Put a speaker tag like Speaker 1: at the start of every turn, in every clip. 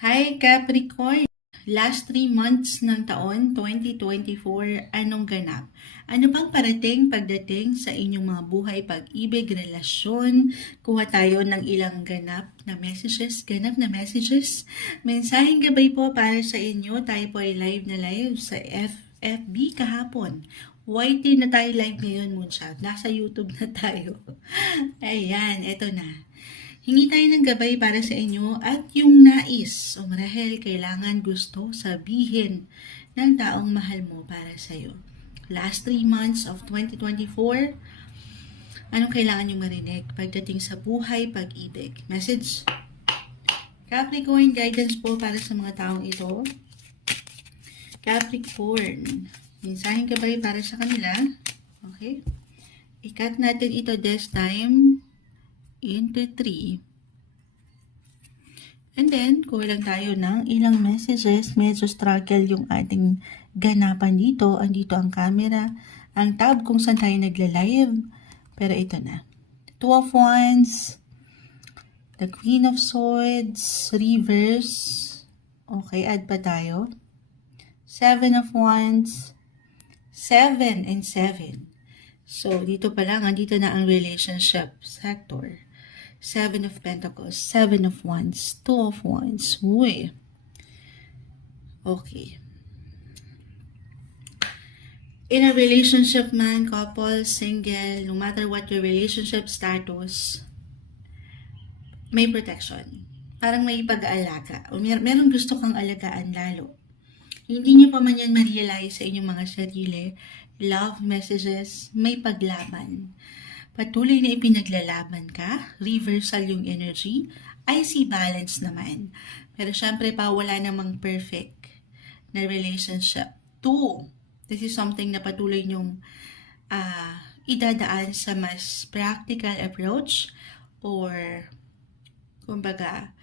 Speaker 1: Hi Capricorn! Last 3 months ng taon 2024, anong ganap? Ano bang parating pagdating sa inyong mga buhay, pag-ibig, relasyon? Kuha tayo ng ilang ganap na messages, ganap na messages. Mensaheng gabay po para sa inyo. Tayo po ay live na live sa FFB kahapon. YT na tayo live ngayon, Moonshot. Nasa YouTube na tayo. Ayan, eto na. Hingi tayo ng gabay para sa inyo at yung nais o marahil kailangan gusto sabihin ng taong mahal mo para sa iyo. Last 3 months of 2024, anong kailangan yung marinig pagdating sa buhay, pag-ibig? Message? Capricorn, guidance po para sa mga taong ito. Capricorn, mensaheng gabay para sa kanila. Okay? Ikat natin ito this time into 3. And then, kulang tayo ng ilang messages. Medyo struggle yung ating ganapan dito. Andito ang camera, ang tab kung saan tayo nagla-live. Pero ito na. Two of Wands, the Queen of Swords, Reverse. Okay, add pa tayo. Seven of Wands, Seven and Seven. So, dito pa lang, andito na ang relationship sector. Seven of Pentacles, Seven of Wands, Two of Wands. Uy. Okay. In a relationship man, couple, single, no matter what your relationship status, may protection. Parang may pag-aalaga. O mer meron gusto kang alagaan lalo. Hindi niyo pa man yan ma-realize sa inyong mga sarili. Love messages, may paglaban. Patuloy na ipinaglalaban ka, reversal yung energy, I see balance naman. Pero syempre pa, wala namang perfect na relationship. Two, this is something na patuloy nyong ah, idadaan sa mas practical approach or kumbaga,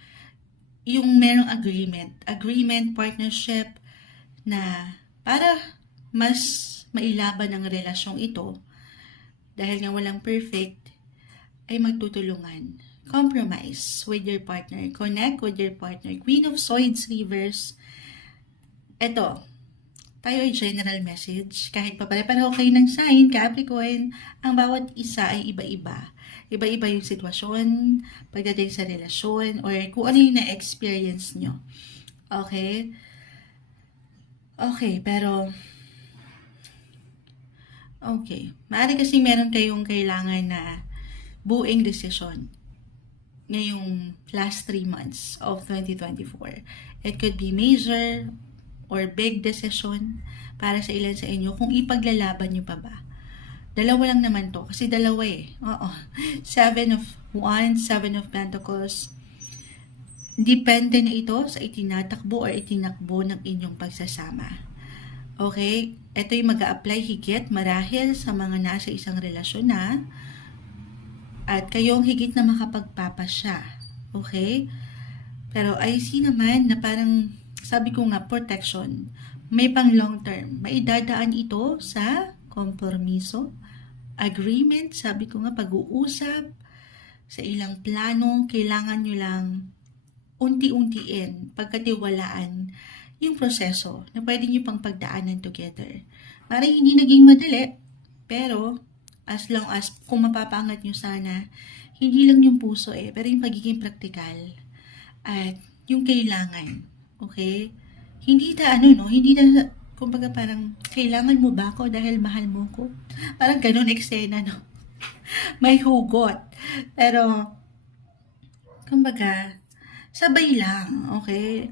Speaker 1: yung merong agreement, agreement, partnership na para mas mailaban ang relasyong ito, dahil nga walang perfect, ay magtutulungan. Compromise with your partner. Connect with your partner. Queen of Swords reverse. Ito, tayo ay general message. Kahit pa pare-pareho kayo ng sign, Capricorn, ang bawat isa ay iba-iba. Iba-iba yung sitwasyon, pagdating sa relasyon, or kung ano yung na-experience nyo. Okay? Okay, pero Okay. Maaari kasi meron kayong kailangan na buing desisyon ngayong last 3 months of 2024. It could be major or big decision para sa ilan sa inyo kung ipaglalaban nyo pa ba. Dalawa lang naman to kasi dalawa eh. Oo. Seven of Wands, Seven of Pentacles. Depende na ito sa itinatakbo or itinakbo ng inyong pagsasama. Okay? Ito yung mag apply higit marahil sa mga nasa isang relasyon na at kayong higit na makapagpapasya. Okay? Pero I see naman na parang sabi ko nga protection. May pang long term. Maidadaan ito sa kompromiso, agreement, sabi ko nga pag-uusap, sa ilang plano, kailangan nyo lang unti-untiin, pagkatiwalaan yung proseso na pwede nyo pang pagdaanan together. Parang hindi naging madali, pero as long as kung mapapangat nyo sana, hindi lang yung puso eh, pero yung pagiging praktikal at yung kailangan. Okay? Hindi na ano no, hindi na kumbaga parang kailangan mo ba ako dahil mahal mo ko? Parang ganun eksena no. May hugot. Pero kumbaga sabay lang, okay?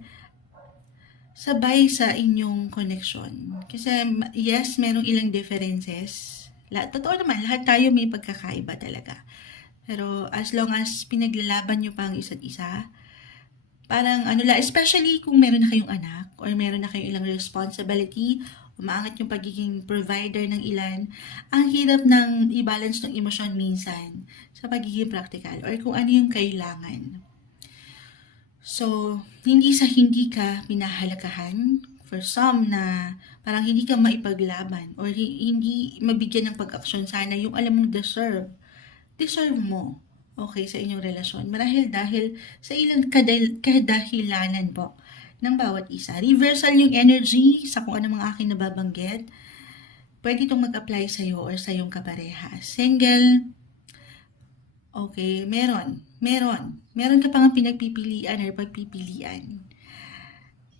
Speaker 1: Sabay sa inyong connection. Kasi yes, merong ilang differences. Lahat, totoo naman, lahat tayo may pagkakaiba talaga. Pero as long as pinaglalaban nyo pa ang isa't isa, parang ano la, especially kung meron na kayong anak or meron na kayong ilang responsibility, umaangat yung pagiging provider ng ilan, ang hirap ng i-balance ng emosyon minsan sa pagiging practical or kung ano yung kailangan. So, hindi sa hindi ka pinahalagahan for some na parang hindi ka maipaglaban or hi- hindi mabigyan ng pag-aksyon sana yung alam mong deserve. Deserve mo. okay, sa inyong relasyon. Marahil dahil sa ilang kadahilanan po ng bawat isa. Reversal yung energy sa kung ano mga aking nababanggit. Pwede itong mag-apply sa'yo or sa iyong kapareha. Single, okay, meron. Meron. Meron ka pang pinagpipilian or pagpipilian.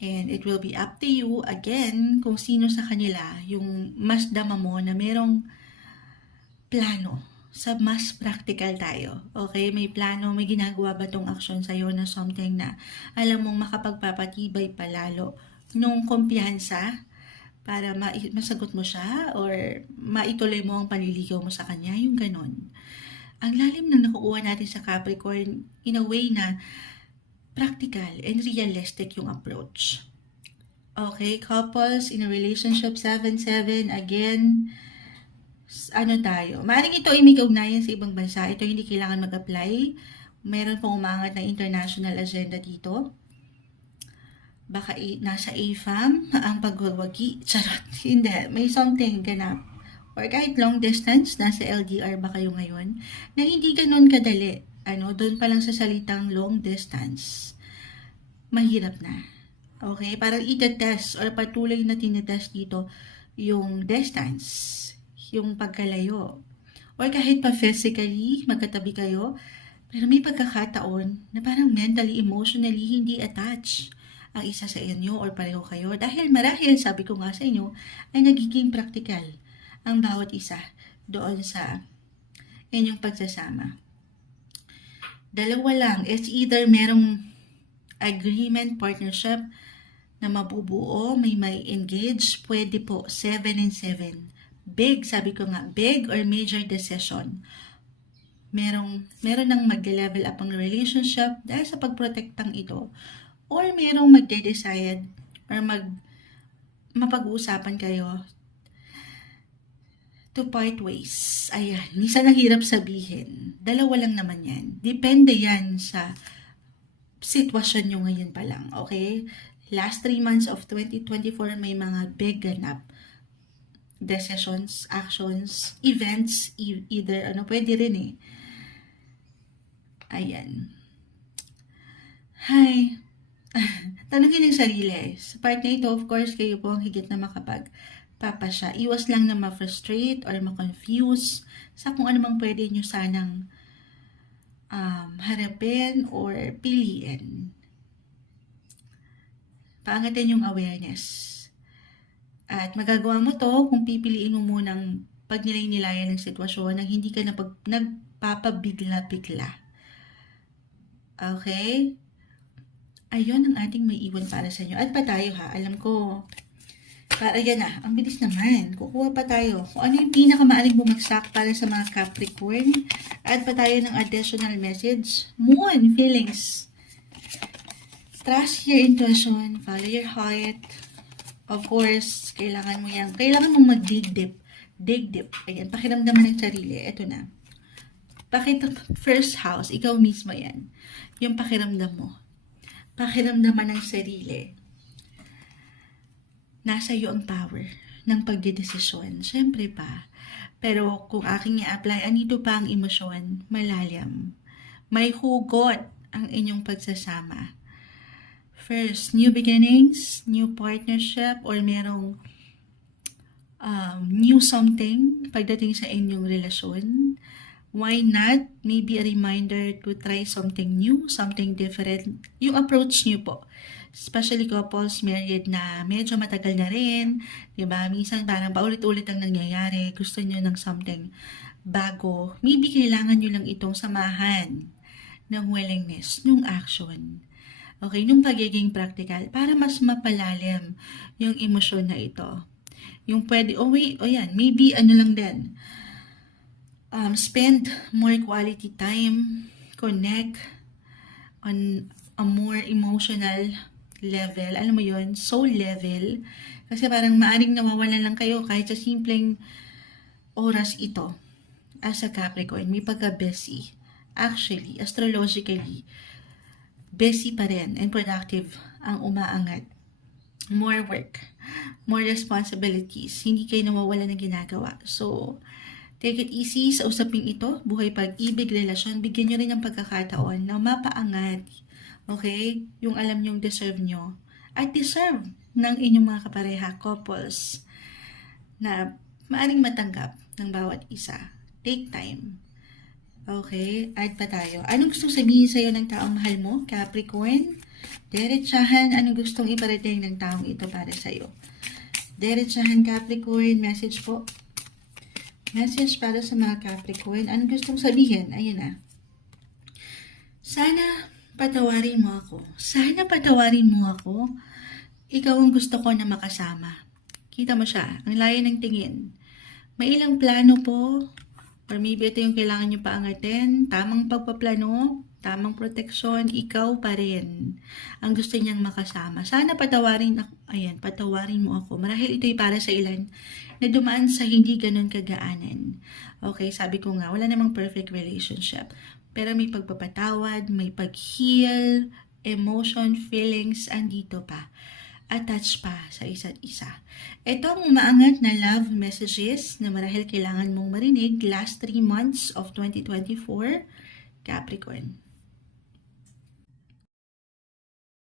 Speaker 1: And it will be up to you, again, kung sino sa kanila yung mas dama mo na merong plano sa mas practical tayo. Okay? May plano, may ginagawa ba tong action sa'yo na something na alam mong makapagpapatibay palalo nung kumpiyansa para ma- masagot mo siya or maituloy mo ang panliligaw mo sa kanya, yung ganon. Ang lalim ng nakukuha natin sa Capricorn in a way na practical and realistic yung approach. Okay, couples in a relationship 7-7, again, ano tayo. Maaaring ito ay may kaugnayan sa ibang bansa. Ito hindi kailangan mag-apply. Meron pong umangat na international agenda dito. Baka nasa AFAM ang pagwawagi. Charot. Hindi. May something ganap. Or kahit long distance, nasa LDR ba kayo ngayon, na hindi ganun kadali. Ano, doon pa lang sa salitang long distance, mahirap na. Okay? Parang itatest or patuloy na tinetest dito yung distance, yung pagkalayo. Or kahit pa physically, magkatabi kayo, pero may pagkakataon na parang mentally, emotionally, hindi attached ang isa sa inyo or pareho kayo. Dahil marahil, sabi ko nga sa inyo, ay nagiging practical ang bawat isa doon sa inyong pagsasama. Dalawa lang. It's either merong agreement, partnership na mabubuo, may may engage, pwede po 7 and 7. Big, sabi ko nga, big or major decision. Merong, meron nang mag-level up ang relationship dahil sa pagprotektang ito. Or merong magde-decide or mag mapag-uusapan kayo to part ways. Ayan, minsan ang hirap sabihin. Dalawa lang naman yan. Depende yan sa sitwasyon nyo ngayon pa lang, okay? Last three months of 2024, may mga big ganap. Decisions, actions, events, e- either, ano, pwede rin eh. Ayan. Hi. Tanungin ng sarili. Sa part na ito, of course, kayo po ang higit na makapag papa siya. Iwas lang na ma-frustrate or ma-confuse sa kung ano mang pwede nyo sanang um, harapin or piliin. Paangatin yung awareness. At magagawa mo to kung pipiliin mo munang pag nilay-nilayan ng sitwasyon nang hindi ka na pag, nagpapabigla-bigla. Okay? Ayun ang ating may iwan para sa inyo. At pa tayo ha, alam ko, para yan na, ang bilis naman. Kukuha pa tayo. Kung ano yung pinakamaaling bumagsak para sa mga Capricorn. Add pa tayo ng additional message. Moon, feelings. Trust your intuition. Follow your heart. Of course, kailangan mo yan. Kailangan mo mag-dig deep. Dig deep. Ayan, pakiramdaman ng sarili. Ito na. Bakit first house, ikaw mismo yan. Yung pakiramdam mo. Pakiramdaman ng sarili nasa iyo ang power ng pagdidesisyon. Siyempre pa. Pero kung aking i-apply, anito pa ang emosyon, malalim. May hugot ang inyong pagsasama. First, new beginnings, new partnership, or merong um, new something pagdating sa inyong relasyon. Why not? Maybe a reminder to try something new, something different. Yung approach nyo po especially couples married na medyo matagal na rin, 'di ba? Minsan parang paulit-ulit ang nangyayari, gusto niyo ng something bago. Maybe kailangan niyo lang itong samahan ng willingness, ng action. Okay, nung pagiging practical para mas mapalalim yung emosyon na ito. Yung pwede, oh wait, oh yan, maybe ano lang din. Um, spend more quality time, connect on a more emotional level, alam mo yon soul level. Kasi parang maaring nawawalan lang kayo kahit sa simpleng oras ito. As a Capricorn, may pagka-busy. Actually, astrologically, busy pa rin and productive ang umaangat. More work, more responsibilities. Hindi kayo nawawalan ng ginagawa. So, Take it easy sa usaping ito, buhay pag-ibig, relasyon, bigyan nyo rin ng pagkakataon na mapaangat, okay, yung alam nyong deserve nyo at deserve ng inyong mga kapareha, couples, na maaring matanggap ng bawat isa. Take time. Okay, add pa tayo. Anong gustong sabihin sa'yo ng taong mahal mo, Capricorn? Diretsahan, anong gustong iparating ng taong ito para sa'yo? Diretsahan, Capricorn, message po. Message para sa mga Capricorn. Anong gustong sabihin? Ayan na. Sana patawarin mo ako. Sana patawarin mo ako. Ikaw ang gusto ko na makasama. Kita mo siya, ang layo ng tingin. May ilang plano po, or maybe ito yung kailangan nyo paangatin, tamang pagpaplano, tamang proteksyon, ikaw pa rin ang gusto niyang makasama. Sana patawarin ayan, patawarin mo ako. Marahil ito'y para sa ilan na dumaan sa hindi ganun kagaanan. Okay, sabi ko nga, wala namang perfect relationship. Pero may pagpapatawad, may pag-heal, emotion, feelings, andito pa attached pa sa isa't isa. Ito ang umaangat na love messages na marahil kailangan mong marinig last 3 months of 2024, Capricorn.